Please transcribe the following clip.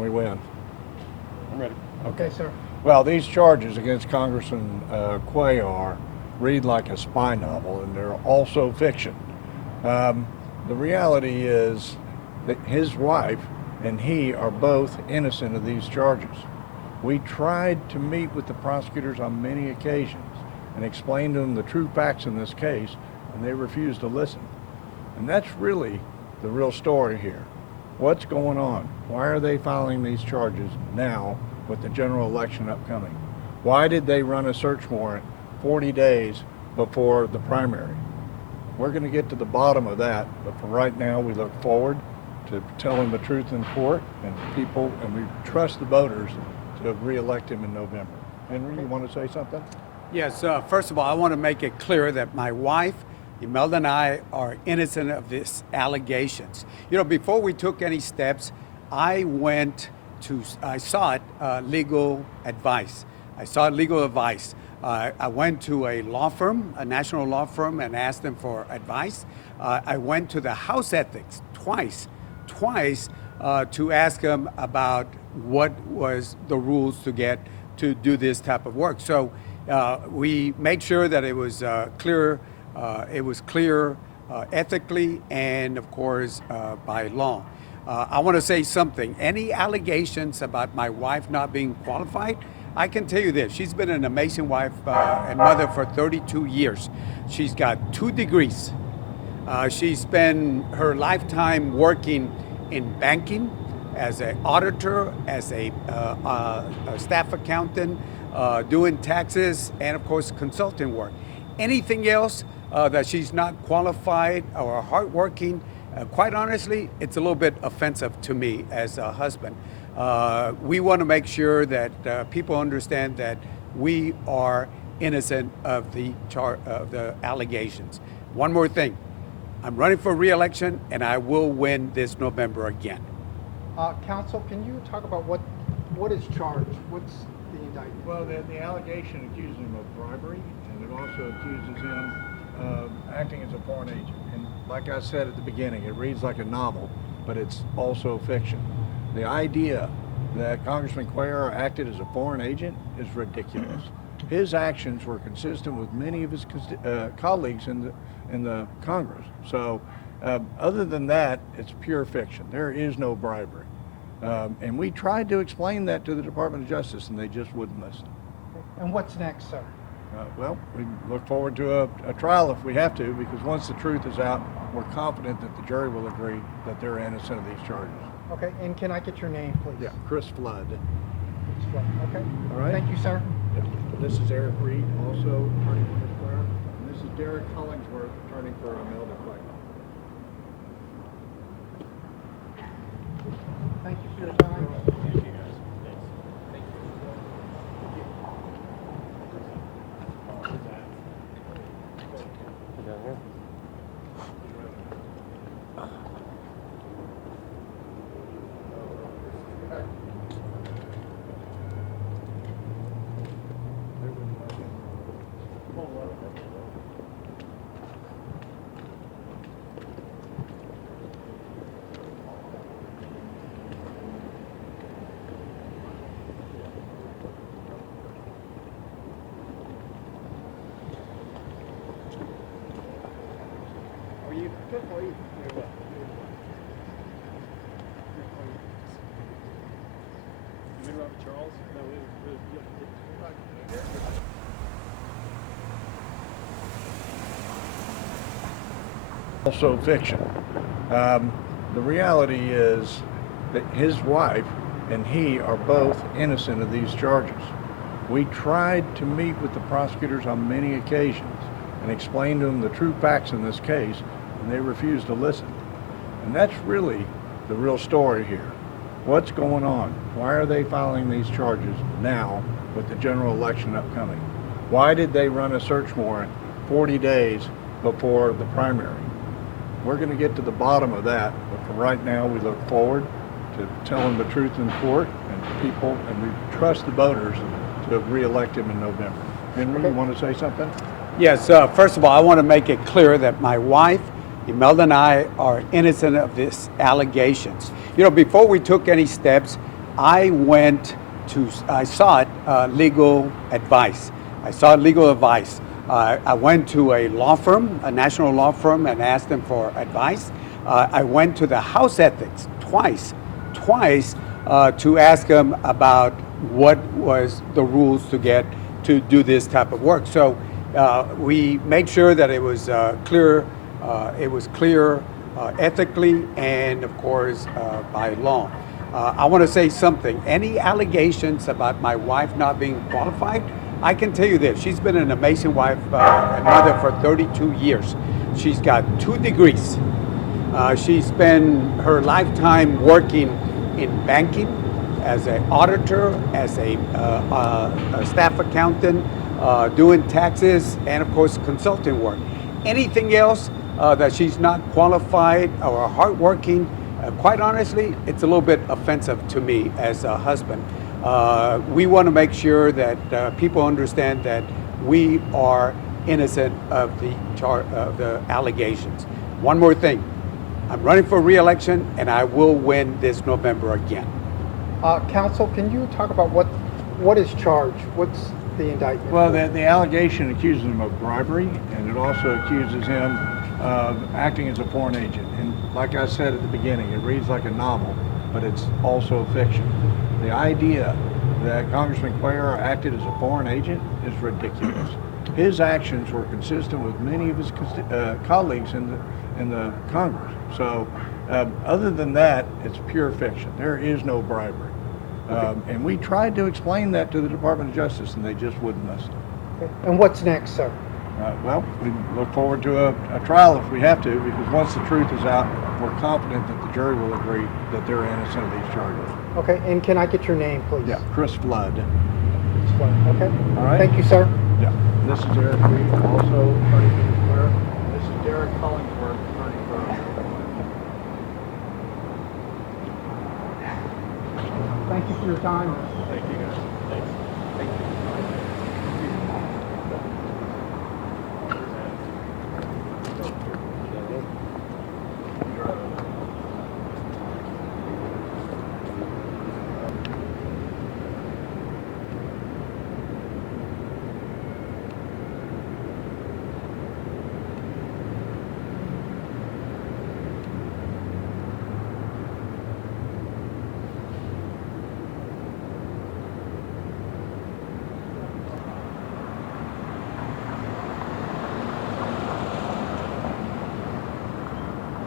we win? I'm ready. Okay, sir. Well, these charges against Congressman Quay read like a spy novel, and they're also fiction. The reality is that his wife and he are both innocent of these charges. We tried to meet with the prosecutors on many occasions and explain to them the true facts in this case, and they refused to listen. And that's really the real story here. What's going on? Why are they filing these charges now with the general election upcoming? Why did they run a search warrant 40 days before the primary? We're going to get to the bottom of that, but for right now, we look forward to telling the truth in court and people, and we trust the voters to re-elect him in November. Henry, you want to say something? Yes, first of all, I want to make it clear that my wife, Imelda, and I are innocent of these allegations. You know, before we took any steps, I sought legal advice. I went to a law firm, a national law firm, and asked them for advice. I went to the House Ethics twice to ask them about what was the rules to do this type of work. So we made sure that it was clear. It was clear ethically and, of course, by law. I want to say something. Any allegations about my wife not being qualified, I can tell you this. She's been an amazing wife and mother for 32 years. She's got 2 degrees. She spent her lifetime working in banking as an auditor, as a staff accountant, doing taxes, and of course consulting work. Anything else that she's not qualified or hardworking, quite honestly, it's a little bit offensive to me as a husband. We want to make sure that people understand that we are innocent of the allegations. One more thing. I'm running for re-election, and I will win this November again. Counsel, can you talk about what is charged? What's the indictment? Well, the allegation accuses him of bribery, and it also accuses him of acting as a foreign agent. And like I said at the beginning, it reads like a novel, but it's also fiction. The idea that Congressman Quay acted as a foreign agent is ridiculous. His actions were consistent with many of his colleagues in the Congress. So other than that, it's pure fiction. There is no bribery. And we tried to explain that to the Department of Justice, and they just wouldn't listen. And what's next, sir? Well, we look forward to a trial if we have to, because once the truth is out, we're confident that the jury will agree that they're innocent of these charges. Okay, and can I get your name, please? Yeah, Chris Flood. Okay. All right. Thank you, sir. Yeah. This is Eric Reed, also attorney for Ms. Cuellar. And this is Derek Hollingsworth, attorney for Imelda Quay. Thank you for your time. Also fiction. The reality is that his wife and he are both innocent of these charges. We tried to meet with the prosecutors on many occasions and explain to them the true facts in this case, and they refused to listen. And that's really the real story here. What's going on? Why are they filing these charges now with the general election upcoming? Why did they run a search warrant 40 days before the primary? We're going to get to the bottom of that, but for right now, we look forward to telling the truth in court and people, and we trust the voters to re-elect him in November. Henry, you want to say something? Yes, first of all, I want to make it clear that my wife, Imelda, and I are innocent of these allegations. You know, before we took any steps, I sought legal advice. I went to a law firm, a national law firm, and asked them for advice. I went to the House Ethics twice to ask them about what was the rules to do this type of work. So we made sure that it was clear. Ethically and, of course, by law. I want to say something. Any allegations about my wife not being qualified, I can tell you this. She's been an amazing wife and mother for 32 years. She's got 2 degrees. She spent her lifetime working in banking as an auditor, as a staff accountant, doing taxes, and, of course, consulting work. Anything else that she's not qualified or hardworking, quite honestly, it's a little bit offensive to me as a husband. We want to make sure that people understand that we are innocent of the allegations. One more thing, I'm running for re-election and I will win this November again. Counsel, can you talk about what is charged? What's the indictment? Well, the allegation accuses him of bribery, and it also accuses him of acting as a foreign agent. And like I said at the beginning, it reads like a novel, but it's also fiction. The idea that Congressman Quay acted as a foreign agent is ridiculous. His actions were consistent with many of his colleagues in the Congress. So other than that, it's pure fiction. There is no bribery. And we tried to explain that to the Department of Justice, and they just wouldn't listen. Okay. And what's next, sir? Well, we look forward to a trial if we have to, because once the truth is out, we're confident that the jury will agree that they're innocent of these charges. Okay, and can I get your name, please? Yeah, Chris Flood. Okay. All right. Thank you, sir. Yeah. This is Eric Reed, also attorney for the clerk. And this is Derek Collingsworth, attorney for Thank you for your time. Thank you, guys.